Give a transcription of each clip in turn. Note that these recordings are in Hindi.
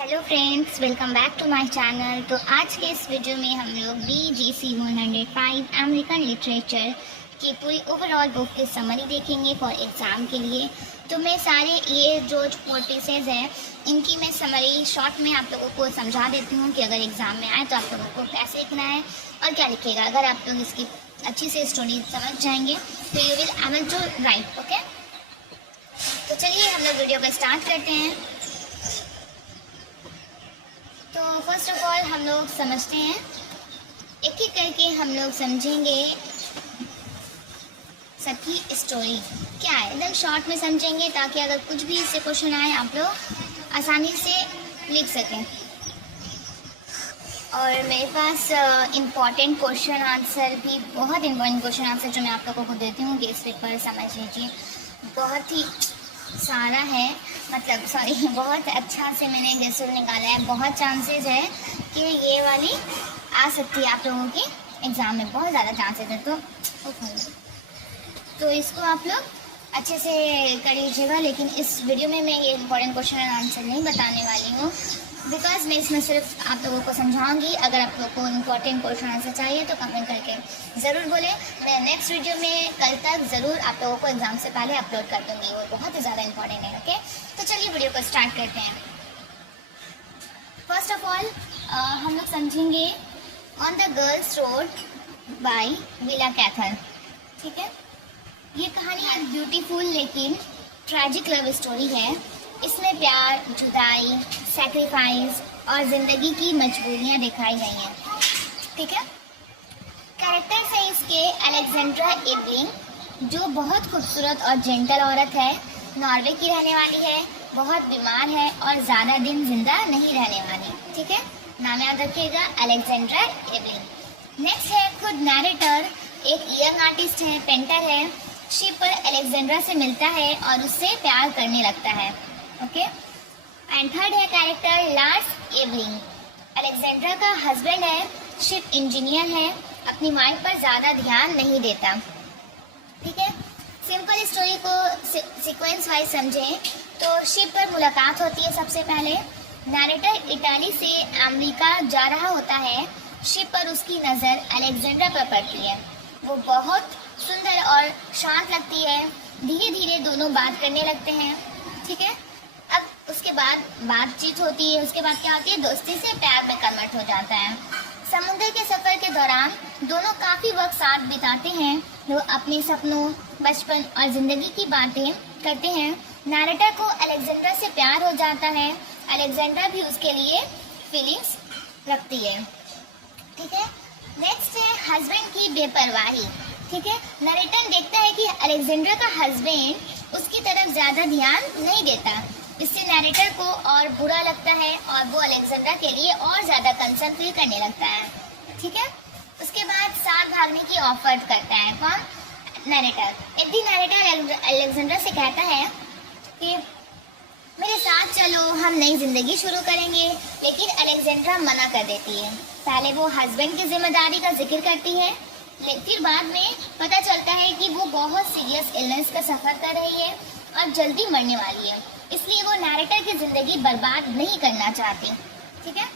Hello friends, welcome back to my channel. तो आज के इस वीडियो में हम लोग BGC 105 अमेरिकन लिटरेचर की पूरी ओवरऑल बुक की समरी देखेंगे फॉर एग्ज़ाम के लिए। तो मैं सारे ये जो नोटिसेज हैं इनकी मैं समरी शॉर्ट में आप लोगों को समझा देती हूँ कि अगर एग्ज़ाम में आए तो आप लोगों को कैसे लिखना है और क्या लिखेगा। अगर आप लोग इसकी अच्छी से स्टोरी समझ जाएंगे तो you will able to write. Okay, तो चलिए हम लोग वीडियो को स्टार्ट करते हैं। तो फर्स्ट ऑफ ऑल हम लोग समझते हैं, एक एक करके हम लोग समझेंगे सबकी स्टोरी क्या है, एकदम शॉर्ट में समझेंगे ताकि अगर कुछ भी इससे क्वेश्चन आए आप लोग आसानी से लिख सकें। और मेरे पास इम्पॉर्टेंट क्वेश्चन आंसर भी, बहुत इम्पॉर्टेंट क्वेश्चन आंसर जो मैं आप लोगों को देती हूँ गेस्ट पेपर समझ लीजिए, बहुत ही सारा है, मतलब सॉरी बहुत अच्छा से मैंने गेस्ट निकाला है। बहुत चांसेस है कि ये वाली आ सकती है आप लोगों के एग्ज़ाम में, बहुत ज़्यादा चांसेस है। तो इसको आप लोग अच्छे से कर लीजिएगा। लेकिन इस वीडियो में मैं ये इंपॉर्टेंट क्वेश्चन एंड आंसर नहीं बताने वाली हूँ, बिकॉज मैं इसमें सिर्फ आप लोगों को समझाऊंगी। अगर आप लोगों को इंपॉर्टेंट क्वेश्चन आंसर चाहिए तो कमेंट करके ज़रूर बोलें। मैं नेक्स्ट वीडियो में कल तक ज़रूर आप लोगों को एग्ज़ाम से पहले अपलोड कर दूँगी, वो बहुत ही ज़्यादा इंपॉर्टेंट है। ओके, तो चलिए वीडियो को स्टार्ट करते हैं। फर्स्ट ऑफ ऑल हम लोग समझेंगे on the girls road by villa Kaithal. ठीक है, ये कहानी एक ब्यूटीफुल लेकिन ट्रैजिक लव स्टोरी है। इसमें प्यार, जुदाई, सैक्रिफाइस और ज़िंदगी की मजबूरियाँ दिखाई गई हैं। ठीक है, कैरेक्टर्स है इसके अलेक्जेंड्रा एबलिंग, जो बहुत खूबसूरत और जेंटल औरत है, नॉर्वे की रहने वाली है, बहुत बीमार है और ज़्यादा दिन जिंदा नहीं रहने वाली। ठीक है, नाम याद रखिएगा, अलेक्जेंड्रा एबलिंग। नेक्स्ट है खुद नैरेटर, एक यंग आर्टिस्ट है, पेंटर है, शिप पर अलेक्जेंड्रा से मिलता है और उससे प्यार करने लगता है। ओके, एंड थर्ड है कैरेक्टर लार्स एबलिंग, अलेक्जेंड्रा का हस्बैंड है, शिप इंजीनियर है, अपनी वाइफ पर ज़्यादा ध्यान नहीं देता। ठीक है, सिंपल स्टोरी को सीक्वेंस वाइज समझें तो शिप पर मुलाकात होती है। सबसे पहले नैरेटर इटाली से अमेरिका जा रहा होता है, शिप पर उसकी नज़र अलेक्जेंड्रा पर पड़ती है। वो बहुत सुंदर और शांत लगती है। धीरे धीरे दोनों बात करने लगते हैं। ठीक है, अब उसके बाद बातचीत होती है, उसके बाद क्या होती है, दोस्ती से प्यार में कन्वर्ट हो जाता है। समुद्र के सफ़र के दौरान दोनों काफ़ी वक्त साथ बिताते हैं। वो अपने सपनों, बचपन और ज़िंदगी की बातें करते हैं। नैरेटर को अलेक्जेंड्रा से प्यार हो जाता है, अलेक्जेंड्रा भी उसके लिए फीलिंग्स रखती है। ठीक है, नेक्स्ट है हस्बैंड की बेपरवाही। ठीक है, नैरेटर देखता है कि अलेक्जेंड्रा का हस्बैंड उसकी तरफ ज़्यादा ध्यान नहीं देता। इससे नैरेटर को और बुरा लगता है और वो अलेक्जेंड्रा के लिए और ज़्यादा कंसर्न फील करने लगता है। ठीक है, उसके बाद साथ भागने की ऑफर करता है कौन, नैरेटर। एक दिन नैरेटर अलेक्जेंड्रा से कहता है कि मेरे साथ चलो, हम नई जिंदगी शुरू करेंगे। लेकिन अलेक्जेंड्रा मना कर देती है। पहले वो हस्बैंड की जिम्मेदारी का जिक्र करती है, फिर बाद में पता चलता है कि वो बहुत सीरियस इलनेस का सफ़र कर रही है और जल्दी मरने वाली है, इसलिए वो नैरेटर की ज़िंदगी बर्बाद नहीं करना चाहती। ठीक है,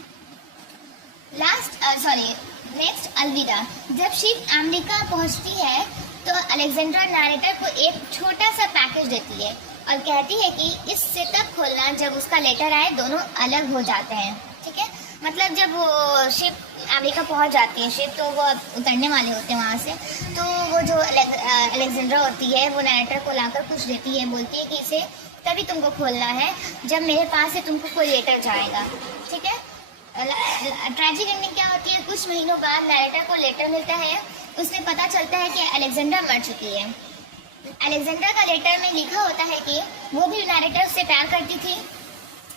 नेक्स्ट अलविदा। जब शिप अमेरिका पहुंचती है तो अलेक्जेंड्रा नैरेटर को एक छोटा सा पैकेज देती है और कहती है कि इससे तब खोलना जब उसका लेटर आए, दोनों अलग हो जाते हैं। ठीक है, मतलब जब वो शिप अमेरिका पहुंच जाती है, शिप तो वो उतरने वाले होते हैं वहाँ से, तो वो जो अलेक्जेंड्रा होती है वो नैरेटर को लाकर कुछ देती है, बोलती है कि इसे तभी तुमको खोलना है जब मेरे पास से तुमको कोई लेटर जाएगा। ठीक है, ट्रैजिक एंडिंग क्या होती है, कुछ महीनों बाद नैरेटर को लेटर मिलता है। उसमें पता चलता है कि अलेक्जेंड्रा मर चुकी है। अलेक्जेंड्रा का लेटर में लिखा होता है कि वो भी नैरेटर से प्यार करती थी,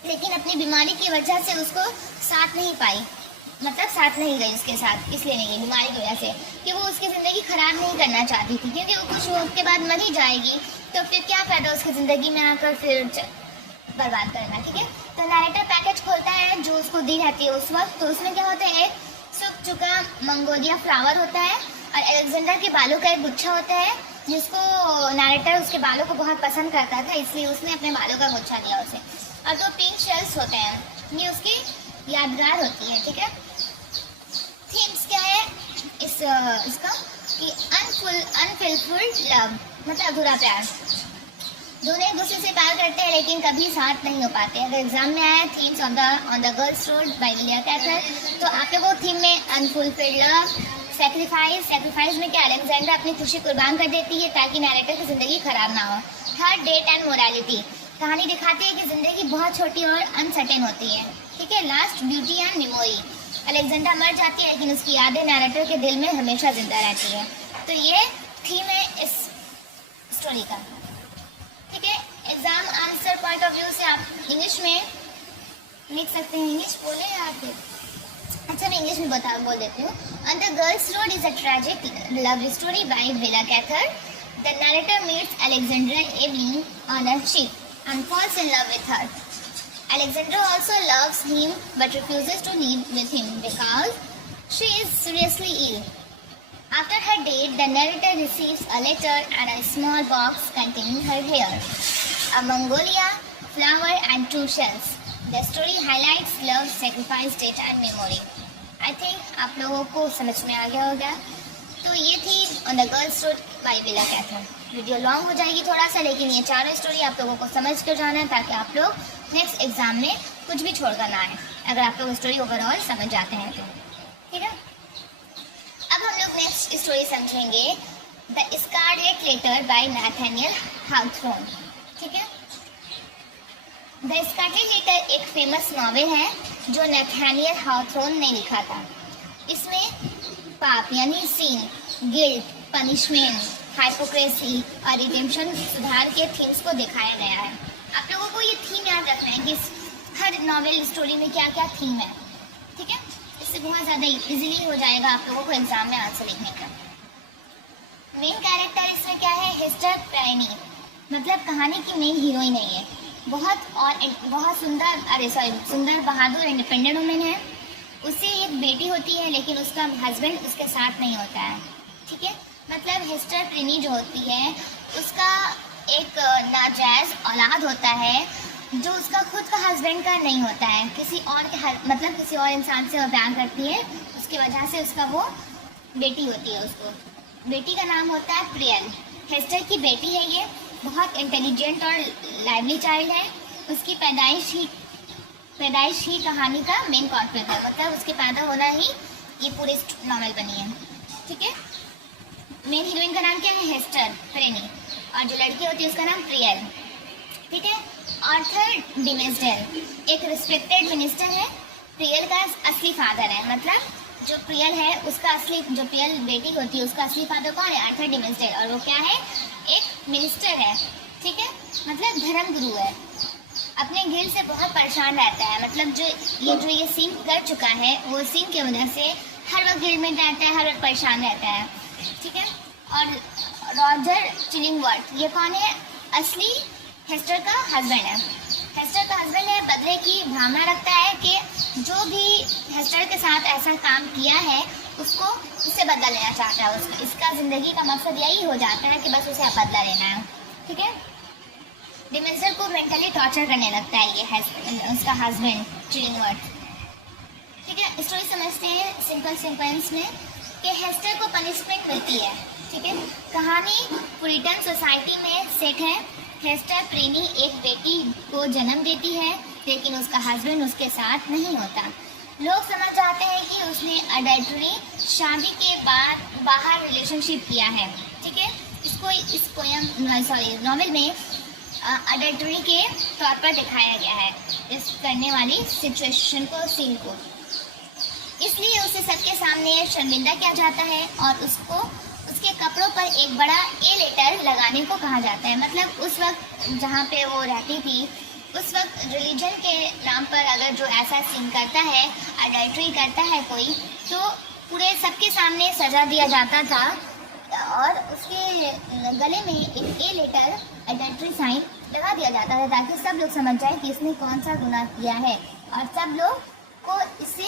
लेकिन अपनी बीमारी की वजह से उसको साथ नहीं पाई, मतलब साथ नहीं गई उसके साथ, इसलिए नहीं गई बीमारी की वजह से, कि वो उसकी ज़िंदगी ख़राब नहीं करना चाहती थी, क्योंकि वो कुछ वक्त के बाद मर ही जाएगी, तो फिर क्या फ़ायदा उसकी ज़िंदगी में आकर फिर बर्बाद करना। ठीक है, तो नैरेटर पैकेज खोलता है जो उसको दी रहती है उस वक्त। तो उसमें क्या होता है, सूख चुका मंगोलिया फ्लावर होता है और अलेक्जेंड्रा के बालों का एक गुच्छा होता है, जिसको नैरेटर उसके बालों को बहुत पसंद करता था, इसलिए उसने अपने बालों का गुच्छा दिया उसे। और दो पिंक शेल्स होते हैं, ये उसकी यादगार होती है, ठीक है। थीम्स क्या है इसका कि अनफुलफिल्ड लव, मतलब अधूरा प्यार। दोनों एक दूसरे से प्यार करते हैं लेकिन कभी साथ नहीं हो पाते। अगर एग्जाम में आया themes on the girls road by Willa Cather, तो आप लोगों को थीम में अनफुलफिल्ड लव, सेक्रीफाइस में क्या अलेक्जेंडर अपनी खुशी कुर्बान कर देती है ताकि नैरेटर की जिंदगी खराब ना हो। थर्ड, डेट एंड मोरालिटी, कहानी दिखाती है कि जिंदगी बहुत छोटी और अनसर्टेन होती है, ठीक है। Last, beauty and memory, Alexander मर जाती है लेकिन उसकी यादें नैरेटर के दिल में हमेशा जिंदा रहती है। तो ये थीम है इस स्टोरी का, ठीक है। Exam answer point of view से आप इंग्लिश में लिख सकते हैं। इंग्लिश बोले या फिर अच्छा, मैं इंग्लिश में बोल देती हूँ। On the girls road is a tragic love story by Willa Cather. The narrator meets Alexandra Evelyn on a ship and falls in love with her. Alexandra also loves him but refuses to live with him because she is seriously ill. After her date, the narrator receives a letter and a small box containing her hair, a magnolia flower and 2 shells. The story highlights love, sacrifice, date and memory. I think आप लोगों को समझ में आ गया होगा। तो ये थी on the girls road by Willa Cather. Video long हो जाएगी थोड़ा सा, लेकिन ये चारों स्टोरी आप लोगों को समझ कर जाना है ताकि आप लोग नेक्स्ट एग्जाम में कुछ भी छोड़कर ना आए, अगर आप लोग स्टोरी ओवरऑल समझ जाते हैं तो, ठीक है। अब हम लोग नेक्स्ट स्टोरी समझेंगे द स्कारलेट लेटर बाय नैथानियल हाउथॉर्न, ठीक है। द स्कारलेट लेटर एक फेमस नॉवेल है जो नैथानियल हाउथॉर्न ने लिखा था। इसमें पाप यानी सीन, गिल्ट, पनिशमेंट, हाइपोक्रेसी और रिडेम्पशन, सुधार के थीम्स को दिखाया गया है। आप लोगों को ये थीम याद रखना है कि हर नॉवेल स्टोरी में क्या क्या थीम है, ठीक है। इससे बहुत ज़्यादा इजीली हो जाएगा आप लोगों को एग्जाम में आंसर लिखने का। मेन कैरेक्टर इसमें क्या है, हेस्टर प्रेनी, मतलब कहानी की मेन हीरोइन नहीं है। बहुत सुंदर बहादुर इंडिपेंडेंट वुमेन है। उससे एक बेटी होती है लेकिन उसका हस्बैंड उसके साथ नहीं होता है, ठीक है। मतलब हेस्टर प्रेनी जो होती है उसका एक नाजायज़ औलाद होता है जो उसका खुद का हस्बैंड का नहीं होता है, किसी और इंसान से वो प्यार करती है, उसकी वजह से उसका वो बेटी होती है। उसको बेटी का नाम होता है प्रियल। हेस्टर की बेटी है ये, बहुत इंटेलिजेंट और लाइवली चाइल्ड है। उसकी पैदाइश ही कहानी का मेन कॉन्फ्लिक्ट है, मतलब उसके पैदा होना ही ये पूरी नॉवेल बनी है, ठीक है। मेन हीरोइन का नाम क्या है, हेस्टर प्रेनी, और जो लड़की होती है उसका नाम प्रियल, ठीक है। आर्थर डिमेस्डेल एक रिस्पेक्टेड मिनिस्टर है। प्रियल का असली फादर है, मतलब जो प्रियल है उसका जो प्रियल बेटी होती है उसका असली फादर कौन है, आर्थर डिमेस्डेल, और वो क्या है, एक मिनिस्टर है, ठीक है, मतलब धर्म गुरु है। अपने गिल्ड से बहुत परेशान रहता है, मतलब जो ये सीन कर चुका है वो सीन की वजह से हर वक्त गिल्ड में रहता है, हर वक्त परेशान रहता है, ठीक है। और रॉजर चिलिंगवर्थ ये कौन है, असली हेस्टर का हस्बैंड है। हेस्टर का हस्बैंड है, बदले की भावना रखता है कि जो भी हेस्टर के साथ ऐसा काम किया है उससे बदला लेना चाहता है। इसका ज़िंदगी का मकसद यही हो जाता है कि बस उसे बदला लेना है, ठीक है। डिमेंसर को मेंटली टॉर्चर करने लगता है ये उसका हस्बैंड चिलिंगवर्थ, ठीक है। स्टोरी समझते हैं सिंपल सीक्वेंस में कि हेस्टर को पनिशमेंट मिलती है, ठीक है। कहानी पुरिटन सोसाइटी में सेट है। हेस्टर प्रेनी एक बेटी को जन्म देती है लेकिन उसका हस्बैंड उसके साथ नहीं होता। लोग समझ जाते हैं कि उसने अडल्टरी शादी के बाद बाहर रिलेशनशिप किया है, ठीक है। इसको नॉवेल में अडल्टरी के तौर पर दिखाया गया है इस करने वाली सिचुएशन को, सीन को, इसलिए उसे सबके सामने शर्मिंदा किया जाता है और उसके कपड़ों पर एक बड़ा ए लेटर लगाने को कहा जाता है। मतलब उस वक्त जहाँ पे वो रहती थी उस वक्त रिलीजन के नाम पर अगर जो ऐसा सीन करता है, अडल्टरी करता है कोई, तो पूरे सबके सामने सजा दिया जाता था और उसके गले में एक ए लेटर अडल्टरी साइन लगा दिया जाता था ताकि सब लोग समझ जाए कि इसने कौन सा गुनाह किया है और सब लोग को इससे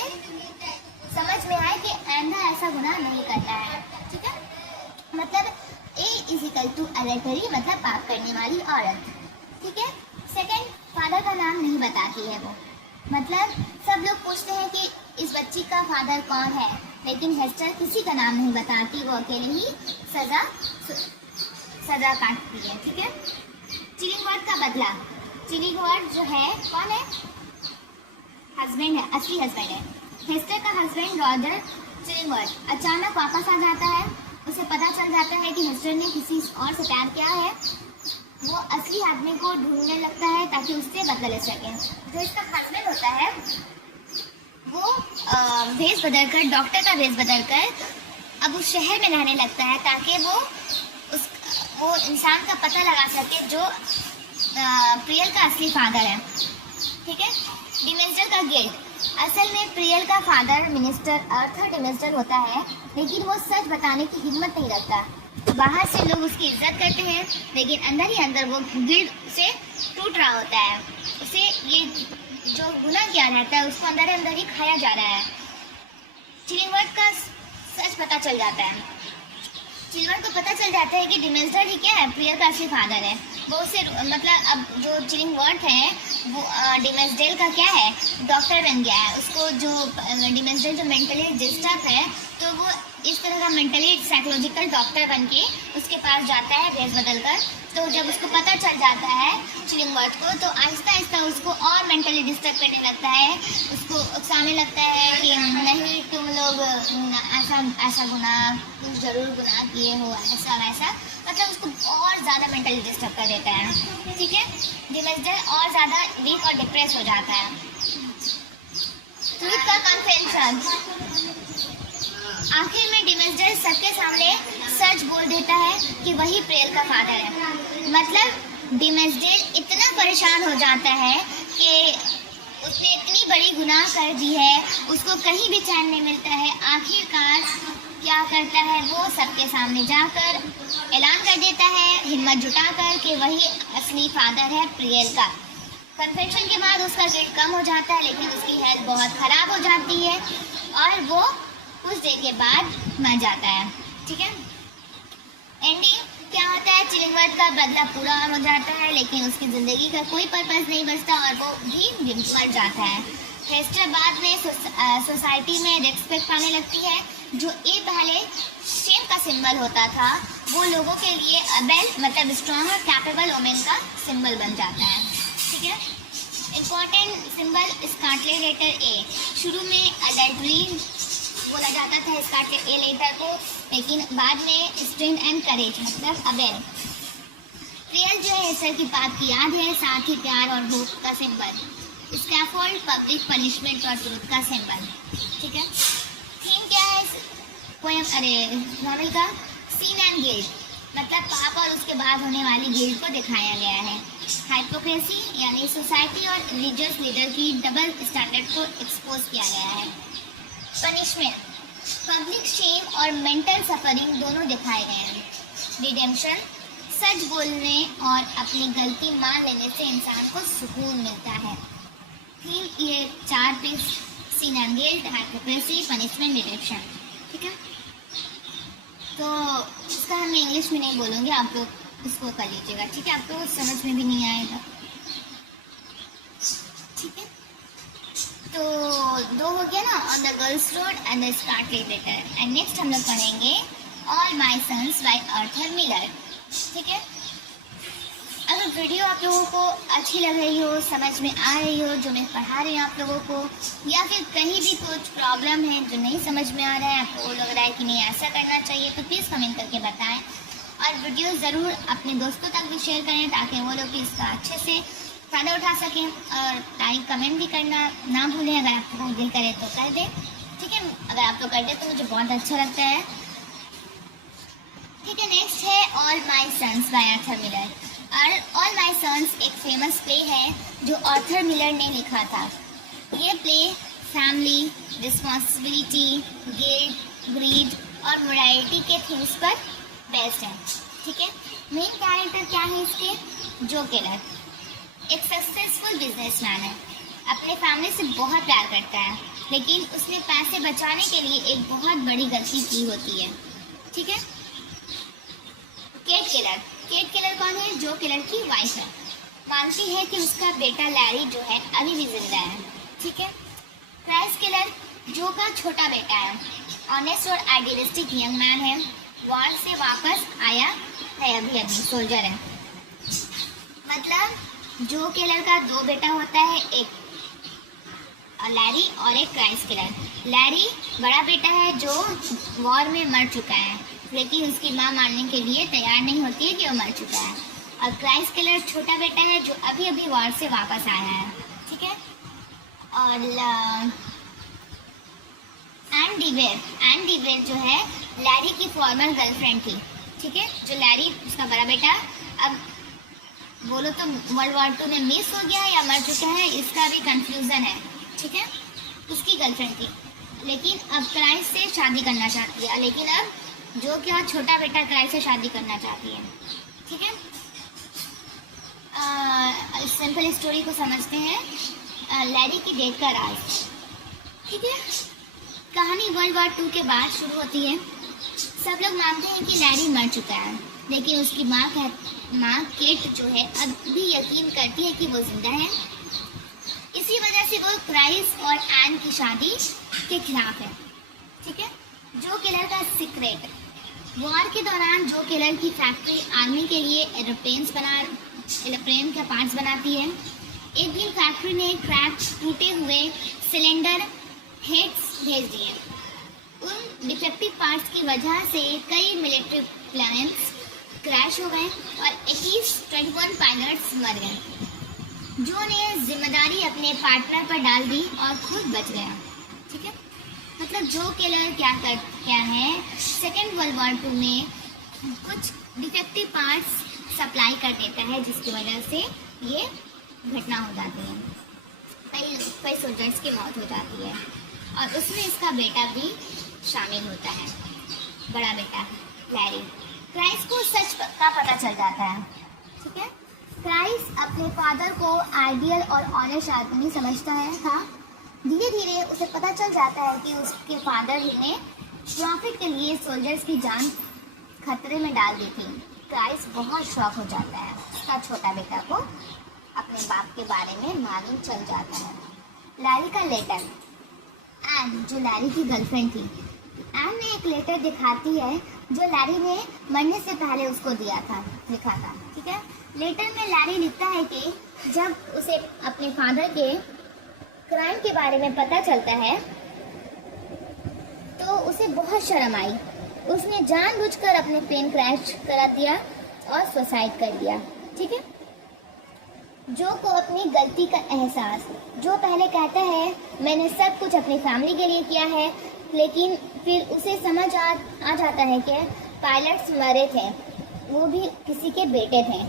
समझ में आए कि आइंदा ऐसा गुनाह नहीं करना है, ठीक है। मतलब ए इजिकल टू अडल्टरी, मतलब पाप करने वाली औरत, ठीक है। सेकंड, फादर का नाम नहीं बताती है वो, मतलब सब लोग पूछते हैं कि इस बच्ची का फादर कौन है, लेकिन हेस्टर किसी का नाम नहीं बताती, वो अकेले ही सजा काटती है। ठीक है, चिलिंगवर्थ का बदला। चिलिंगवर्थ जो है कौन है? हस्बैंड है, असली हस्बैंड है। हेस्टर का हस्बैंड रॉजर चिलिंगवर्थ अचानक वापस आ जाता है। उसे पता चल जाता है कि हेस्टर ने किसी और से प्यार किया है। वो असली आदमी को ढूंढने लगता है ताकि उससे बदला ले सके। जो इसका हस्बैंड होता है वो भेष बदलकर, डॉक्टर का भेष बदलकर अब उस शहर में रहने लगता है ताकि वो इंसान का पता लगा सके जो प्रियल का असली फादर है। ठीक है, डिमेंस्टर का गिल्ट। असल में प्रियल का फादर मिनिस्टर आर्थर डिमेंस्टर होता है, लेकिन वो सच बताने की हिम्मत नहीं रखता। बाहर से लोग उसकी इज्जत करते हैं, लेकिन अंदर ही अंदर वो गिल्ट से टूट रहा होता है। उसे ये जो गुनाह किया रहता है उसको अंदर अंदर ही खाया जा रहा है। चिलिंगवर्थ का सच पता चल जाता है। चिलिंगवर्थ को पता चल जाता है कि डिमेंस्टर ही क्या है, प्रियल का असली फादर है। वो उसे मतलब अब जो चिलिंगवर्थ है वो डिमेंस्डेल का क्या है, डॉक्टर बन गया है। उसको जो डिमेंस्डेल जो मेंटली डिस्टर्ब है, तो वो इस तरह का मेंटली साइकोलॉजिकल डॉक्टर बन के उसके पास जाता है भेष बदलकर। तो जब उसको पता चल जाता है चिलिंगवर्थ को, तो आहिस्ता आहिस्ता उसको और मेंटली डिस्टर्ब करने लगता है। उसको उकसाने लगता है कि नहीं तुम लोग ऐसा गुनाह, तुम जरूर गुनाह किए हो, ऐसा वैसा, मतलब उसको और ज़्यादा मेंटली डिस्टर्ब कर देता है। ठीक है, डिमेंस्डेल और ज़्यादा वीक और डिप्रेस हो जाता है। ट्रूथ का कन्फेशन। आखिर में डिमेंस्डेल सबके सामने सच बोल देता है कि वही प्रियल का फादर है। मतलब डिमेंस्डेल इतना परेशान हो जाता है कि उसने इतनी बड़ी गुनाह कर दी है, उसको कहीं भी चैन नहीं मिलता है। आखिरकार क्या करता है, वो सबके सामने जाकर ऐलान कर देता है, हिम्मत जुटाकर, कि वही असली फादर है प्रियल का। कन्फेशन के बाद उसका गिल्ट कम हो जाता है, लेकिन उसकी हेल्थ बहुत ख़राब हो जाती है और वो कुछ देर के बाद मर जाता है। ठीक है, एंडिंग क्या होता है, चिलिंगवर्थ का बदला पूरा हो जाता है, लेकिन उसकी ज़िंदगी का कोई पर्पस नहीं बचता और वो भी मर जाता है। हेस्टर बाद में सोसाइटी में रिस्पेक्ट पाने लगती है। जो ये पहले शेम का सिंबल होता था, वो लोगों के लिए अबेल मतलब स्ट्रॉन्ग और कैपेबल वुमेन का सिंबल बन जाता है। ठीक है, important symbol scarlet letter A. शुरू में अडल्ट्री बोला जाता था स्कारलेट ए लेटर को, लेकिन बाद में स्ट्रेंथ एंड करेज मतलब अबेल। प्रियल जो है हेस्टर की बात की याद है, साथ ही प्यार और होप का सिंबल। स्कैफोल्ड पब्लिक पनिशमेंट और ट्रूथ का सिंबल। ठीक है, थीम क्या है पोएम नॉवेल का? सीन एंड गिल्ट, मतलब पाप और उसके बाद होने वाली गिल्ट को दिखाया गया है। हाइपोक्रेसी यानी सोसाइटी और रिलीजियस लीडर की डबल स्टैंडर्ड को एक्सपोज किया गया है। पनिशमेंट, पब्लिक शेम और मेंटल सफरिंग दोनों दिखाए गए हैं। रिडेम्पशन, सच बोलने और अपनी गलती मान लेने से इंसान को सुकून मिलता है। थीम ये 4 piece, sin and guilt, hypocrisy, punishment, redemption. ठीक है, तो इसका हम इंग्लिश में नहीं बोलूँगी, आप लोग इसको कर लीजिएगा। ठीक है, आपको समझ में भी नहीं आएगा। ठीक है, तो 2 हो गया ना, on the girls road and the scarlet letter. And next हम लोग पढ़ेंगे all my sons by Arthur Miller. ठीक है, अगर वीडियो आप लोगों को अच्छी लग रही हो, समझ में आ रही हो जो मैं पढ़ा रही हूँ आप लोगों को, या फिर कहीं भी कुछ प्रॉब्लम है जो नहीं समझ में आ रहा है, आपको लग रहा है कि नहीं ऐसा करना चाहिए, तो प्लीज़ कमेंट करके बताएं। और वीडियो ज़रूर अपने दोस्तों तक भी शेयर करें ताकि वो लोग भी इसका अच्छे से फ़ायदा उठा सकें। और लाइक कमेंट भी करना ना भूलें, अगर आपको दिल करे तो कर दें। ठीक है, अगर आप लोग कर दें तो मुझे बहुत अच्छा लगता है। ठीक है, नेक्स्ट है all my sons by Arthur Miller. All my sons एक फेमस प्ले है जो आर्थर मिलर ने लिखा था। ये play family, responsibility, guilt, greed और मोरालिटी के थीम्स पर बेस्ड है। ठीक है, मेन कैरेक्टर क्या है इसके? जो केलर एक सक्सेसफुल बिजनेसमैन है, अपने फैमिली से बहुत प्यार करता है, लेकिन उसने पैसे बचाने के लिए एक बहुत बड़ी गलती की होती है। ठीक है, केट केलर कौन है? जो केलर की वाइफ है। मानती है कि उसका बेटा लैरी जो है अभी भी जिंदा है, ठीक है। क्राइस्ट किलर जो का छोटा बेटा है, ऑनेस्ट और आइडियलिस्टिक यंग मैन है, वॉर से वापस आया है, अभी सोल्जर है। मतलब जो किलर का दो बेटा होता है, एक लैरी और एक क्राइस्ट किलर। लैरी बड़ा बेटा है जो वॉर में मर चुका है, लेकिन उसकी माँ मानने के लिए तैयार नहीं होती है कि वो मर चुका है। और क्राइस्ट किलर छोटा बेटा है जो अभी अभी वॉर से वापस आया है, ठीक है। और एन डिवेयर जो है लैरी की फॉर्मर गर्लफ्रेंड थी, ठीक है। जो लैरी उसका बड़ा बेटा अब बोलो तो वर्ल्ड वॉर 2 में मिस हो गया है या मर चुका है, इसका भी कंफ्यूजन है, ठीक है। उसकी गर्लफ्रेंड थी, लेकिन अब क्राइस्ट से शादी करना चाहती है, लेकिन अब जो क्या छोटा बेटा क्राइस्ट से शादी करना चाहती है, ठीक है। सिंपल स्टोरी को समझते हैं। लैरी की डेथ का राज, ठीक है। कहानी वर्ल्ड वॉर 2 के बाद शुरू होती है। सब लोग मानते हैं कि लैरी मर चुका है, लेकिन उसकी माँ केट जो है अब भी यकीन करती है कि वो जिंदा है। इसी वजह से वो क्राइस्ट और एन की शादी के खिलाफ है, ठीक है। जो किलर का सीक्रेट, वॉर के दौरान जो किलर की फैक्ट्री आर्मी के लिए एरोप्लेन का पार्ट्स बनाती है। एक दिन फैक्ट्री ने क्रैक टूटे हुए सिलेंडर हेड्स भेज दिए। उन डिफेक्टिव पार्ट्स की वजह से कई मिलिट्री प्लेन्स क्रैश हो गए और 21 पायलट्स मर गए। जो ने जिम्मेदारी अपने पार्टनर पर डाल दी और खुद बच गया, ठीक है। मतलब जो किलर क्या है, सेकेंड वर्ल्ड वॉर 2 में कुछ डिफेक्टिव पार्ट्स सप्लाई कर देता है, जिसकी वजह से ये घटना हो जाती है, कई सोल्जर्स की मौत हो जाती है। और उसमें इसका बेटा भी शामिल होता है, बड़ा बेटा लैरी। क्राइस्ट को सच का पता चल जाता है, ठीक है। क्राइस्ट अपने फादर को आइडियल और ऑनेस्ट आदमी समझता है था। धीरे धीरे उसे पता चल जाता है कि उसके फादर ने प्रॉफिट के लिए सोल्जर्स की जान खतरे में डाल दी थी। क्राइस्ट बहुत शॉक हो जाता है। उसका छोटा बेटा को अपने बाप के बारे में मालूम चल जाता है। लैरी का लेटर, एन जो लैरी की गर्लफ्रेंड थी, एन ने एक लेटर दिखाती है जो लैरी ने मरने से पहले उसको लिखा था, ठीक है। लेटर में लैरी लिखता है कि जब उसे अपने फादर के क्राइम के बारे में पता चलता है तो उसे बहुत शर्म आई। उसने जानबूझकर अपने प्लेन क्रैश करा दिया और सुसाइड कर दिया, ठीक है। जो को अपनी गलती का एहसास, जो पहले कहता है मैंने सब कुछ अपनी फैमिली के लिए किया है, लेकिन फिर उसे समझ आ जाता है कि पायलट्स मरे थे, वो भी किसी के बेटे थे,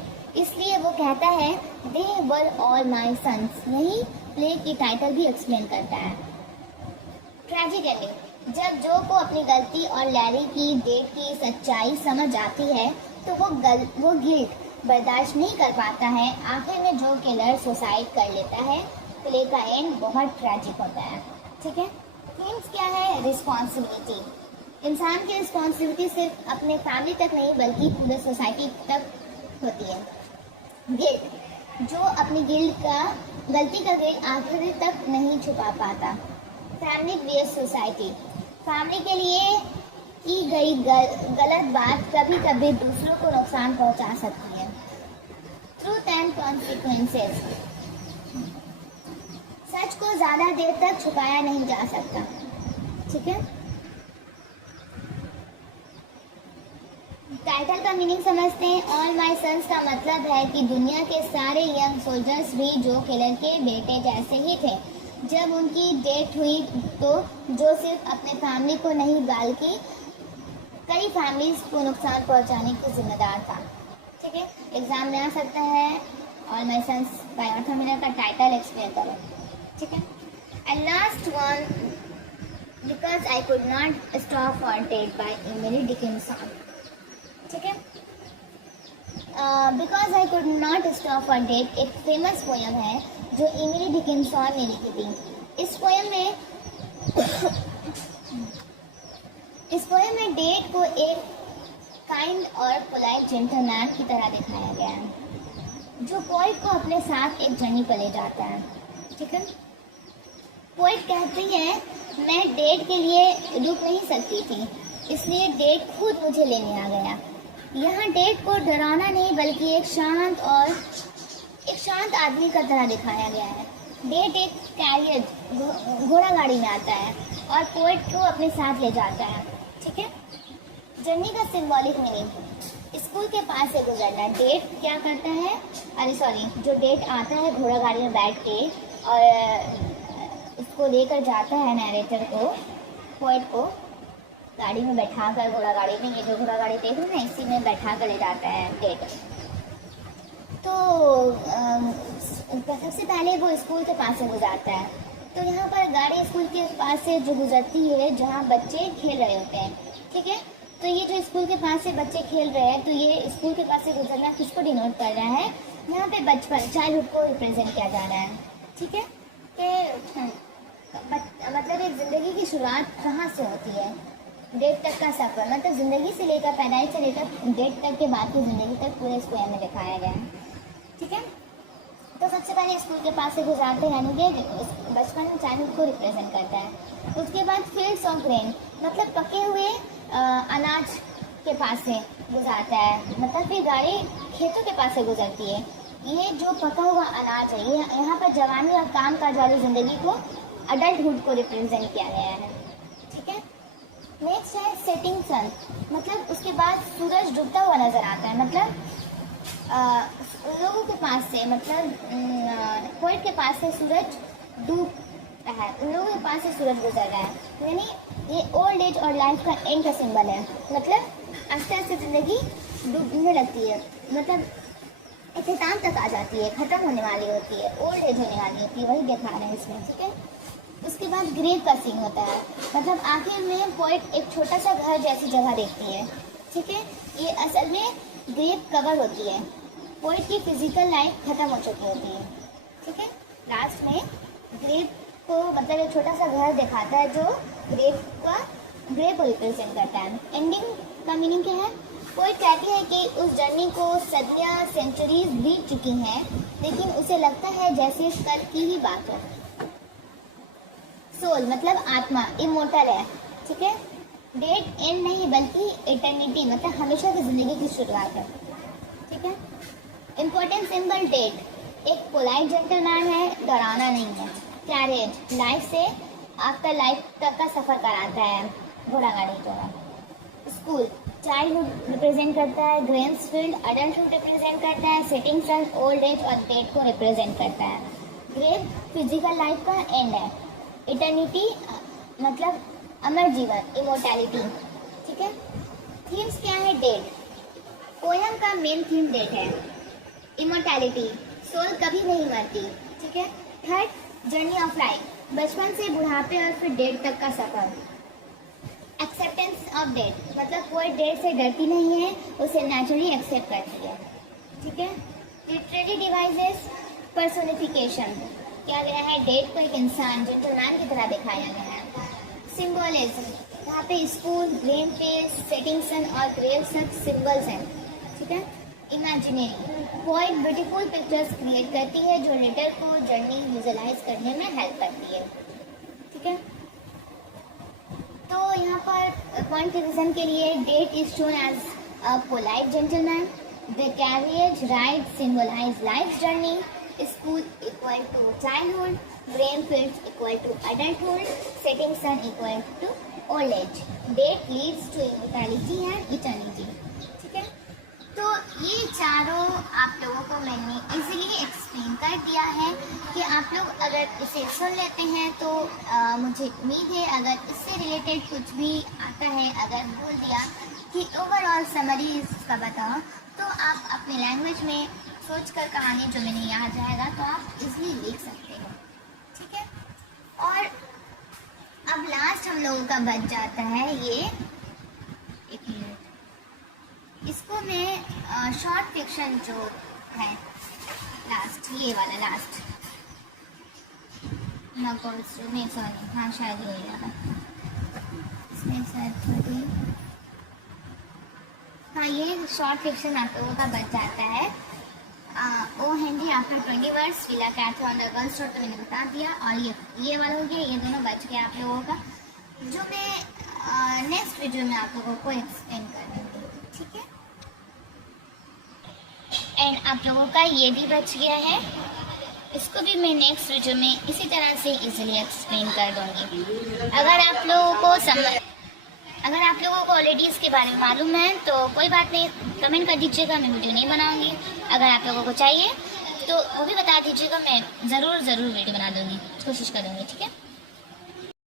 इसलिए वो कहता है दे वर ऑल माई सन्स। यही प्ले की टाइटल भी एक्सप्लेन करता है। ट्रैजिक एंडिंग, जब जो को अपनी गलती और लैरी की डेट की सच्चाई समझ आती है तो वो गिल्ट बर्दाश्त नहीं कर पाता है। आखिर में जो किलर सुसाइड कर लेता है। प्ले का एंड बहुत ट्रैजिक होता है, ठीक है। थीम्स क्या है? रिस्पॉन्सिबिलिटी। इंसान की रिस्पॉन्सिबिलिटी सिर्फ अपने फैमिली तक नहीं बल्कि पूरे सोसाइटी तक होती है। गिल्ट, जो अपनी गलती का गिल्ट आखिर तक नहीं छुपा पाता। फैमिली बेस्ड सोसाइटी, फैमिली के लिए की गई गलत बात कभी कभी दूसरों को नुकसान पहुंचा सकती है। ट्रूथ एंड कॉन्सिक्वेंसेस, सच को ज़्यादा देर तक छुपाया नहीं जा सकता, ठीक है। टाइटल का मीनिंग समझते हैं। ऑल माई सन्स का मतलब है कि दुनिया के सारे यंग सोल्जर्स भी जो किलर के बेटे जैसे ही थे। जब उनकी डेथ हुई तो जो सिर्फ अपने फैमिली को नहीं बल्कि कई फैमिलीज को नुकसान पहुंचाने की जिम्मेदार था, ठीक है। एग्जाम में आ सकता है all my sons by Arthur Miller का टाइटल एक्सप्लेन करो, ठीक है। And last one, because I could not stop for death by Emily Dickinson, ठीक है। Because I could not stop for death एक फेमस पोयम है जो एमिली डिकिंसन ने लिखी थी। इस पोयम में डेट को एक काइंड और पोलाइट जेंटलमैन की तरह दिखाया गया है जो पोइट को अपने साथ एक जर्नी पर ले जाता है, ठीक है। पोएट कहती है, मैं डेट के लिए रुक नहीं सकती थी, इसलिए डेट खुद मुझे लेने आ गया। यहाँ डेट को डरावना नहीं बल्कि एक शांत आदमी का तरह दिखाया गया है। डेट एक कैरियर घोड़ा गाड़ी में आता है और पोएट को अपने साथ ले जाता है। ठीक है। जर्नी का सिंबॉलिक मीनिंग, स्कूल के पास से गुजरना। डेट क्या करता है, जो डेट आता है घोड़ा गाड़ी में बैठ के और इसको लेकर जाता है नैरेटर को, पोएट को गाड़ी में बैठा कर, घोड़ा गाड़ी में, ये जो घोड़ा गाड़ी देख रहे हैं इसी में बैठा कर ले जाता है डेट। तो सबसे पहले वो स्कूल के पास से गुजरता है। तो यहाँ पर गाड़ी स्कूल के पास से जो गुजरती है जहाँ बच्चे खेल रहे होते हैं। ठीक है। तो ये जो स्कूल के पास से बच्चे खेल रहे हैं, तो ये स्कूल के पास से गुजरना किसको डिनोट कर रहा है, यहाँ पे बचपन, चाइल्डहुड को रिप्रेजेंट किया जा रहा है। ठीक है। कि मतलब एक ज़िंदगी की शुरुआत कहाँ से होती है, डेट तक का सफ़र, मतलब ज़िंदगी से लेकर, पैदाइश से लेकर डेट तक के बाद की ज़िंदगी तक पूरे स्क्वायर में दिखाया गया है। ठीक है। तो सबसे पहले स्कूल के पास से गुजरते हैं, यानी कि बचपन, चाइल्डहुड को रिप्रेजेंट करता है। उसके बाद फील्ड्स ऑफ ग्रेन, मतलब पके हुए अनाज के पास से गुजरता है, मतलब फिर गाड़ी खेतों के पास से गुजरती है। ये जो पका हुआ अनाज है, ये यहाँ पर जवानी और काम काज वाली ज़िंदगी को, अडल्टहुड को रिप्रेजेंट किया गया है। ठीक है। नेक्स्ट है सेटिंग सन, मतलब उसके बाद सूरज डूबता हुआ नजर आता है। मतलब उन लोगों के पास से, मतलब पोएट के पास से सूरज डूब रहा है, उन लोगों के पास से सूरज गुजर रहा है, यानी ये ओल्ड एज और लाइफ का एंड का सिंबल है। मतलब आस्ते आस्ते ज़िंदगी डूबने लगती है, मतलब इख्तिताम तक आ जाती है, ख़त्म होने वाली होती है, ओल्ड एज होने वाली होती है, वही दिखा रहे हैं इसमें। ठीक है। उसके बाद ग्रेव का सीन होता है, मतलब आखिर में पोएट एक छोटा सा घर जैसी जगह देखती है। ठीक है। ये असल में ग्रेव कवर होती है, पोएट की फिजिकल लाइफ खत्म हो चुकी होती है। ठीक है। लास्ट में ग्रेव को, मतलब एक छोटा सा घर दिखाता है जो ग्रेव को रिप्रेजेंट करता है। एंडिंग का मीनिंग क्या है, पोएट कहती है कि उस जर्नी को सदियाँ, सेंचुरीज बीत चुकी हैं, लेकिन उसे लगता है जैसे कल की ही बात हो। सोल मतलब आत्मा, इमोर्टल है। ठीक है। डेट एंड नहीं बल्कि इटर्निटी, मतलब हमेशा की जिंदगी की शुरुआत है। ठीक है। इम्पोर्टेंट सिंबल डेट, एक पोलाइट जेंटलमैन है, डरावना नहीं है। कैरेज, लाइफ से आफ्टर लाइफ तक का सफ़र कराता है, घोड़ा गाड़ी जो है। स्कूल, चाइल्डहुड रिप्रेजेंट करता है। ग्रेन्स फील्ड, अडल्टहुड रिप्रेजेंट करता है। सेटिंग सन, ओल्ड एज और डेट को रिप्रेजेंट करता है। ग्रेव फिजिकल लाइफ का एंड है। इटर्निटी मतलब अमर जीवन, इमोर्टैलिटी। ठीक है। थीम्स क्या है, डेट, पोयम का मेन थीम डेट है। इमोर्टैलिटी, सोल कभी नहीं मरती। ठीक है। थर्ड, जर्नी ऑफ लाइफ, बचपन से बुढ़ापे और फिर डेट तक का सफर। एक्सेप्टेंस ऑफ डेट, मतलब कोई डेट से डरती नहीं है, उसे नेचुरली एक्सेप्ट करती है। ठीक है। लिटरेरी डिवाइसेस, पर्सोनिफिकेशन किया गया है, डेट को एक इंसान, जेंटलमैन की तरह दिखाया गया है। सिंबोलिज्म, यहाँ पे school, grain page, setting sun और ग्रेव सब सिंबल्स हैं। ठीक है। Imaginary, poet beautiful pictures create करती है जो रीडर को जर्नी विजुअलाइज करने में हेल्प करती है। ठीक है। तो यहाँ पर पॉइंट रिविजन के लिए, death is shown as a polite gentleman, the carriage ride symbolise life journey, school equal to childhood, grain fields equal to adulthood, setting sun equal to old age, death leads to immortality and eternity. ठीक है। तो ये चारों आप लोगों को मैंने इजीली एक्सप्लेन कर दिया है कि आप लोग अगर इसे सुन लेते हैं तो मुझे उम्मीद है अगर इससे रिलेटेड कुछ भी आता है, अगर बोल दिया कि ओवरऑल समरी इसका बताओ, तो आप अपने लैंग्वेज में सोच कर कहानी जो मैंने यहाँ जाएगा तो आप इजीली लिख सकते हो। ठीक है। और अब लास्ट हम लोगों का बच जाता है ये, एक मिनट, इसको मैं शॉर्ट फिक्शन जो है लास्ट, ये वाला लास्ट, नहीं सॉरी, हाँ शायद यही वाला, इसमें शायद हाँ ये शॉर्ट फिक्शन आप लोगों का बच जाता है। O Henry after 20 words Willa Cather on the girls road, तो मैंने बता दिया। और ये वाला हो गया, ये दोनों बच गए आप लोगों का, जो मैं नेक्स्ट वीडियो में आप लोगों को एक्सप्लेन कर दूँगी, ठीक है। एंड आप लोगों का ये भी बच गया है, इसको भी मैं नेक्स्ट वीडियो में इसी तरह से इजीली एक्सप्लेन कर दूँगी। अगर आप लोगों को ऑलरेडी इसके बारे में मालूम है तो कोई बात नहीं, कमेंट कर दीजिएगा, मैं वीडियो नहीं बनाऊंगी। अगर आप लोगों को चाहिए तो वो भी बता दीजिएगा, मैं ज़रूर वीडियो बना दूंगी, कोशिश करूंगी, ठीक है।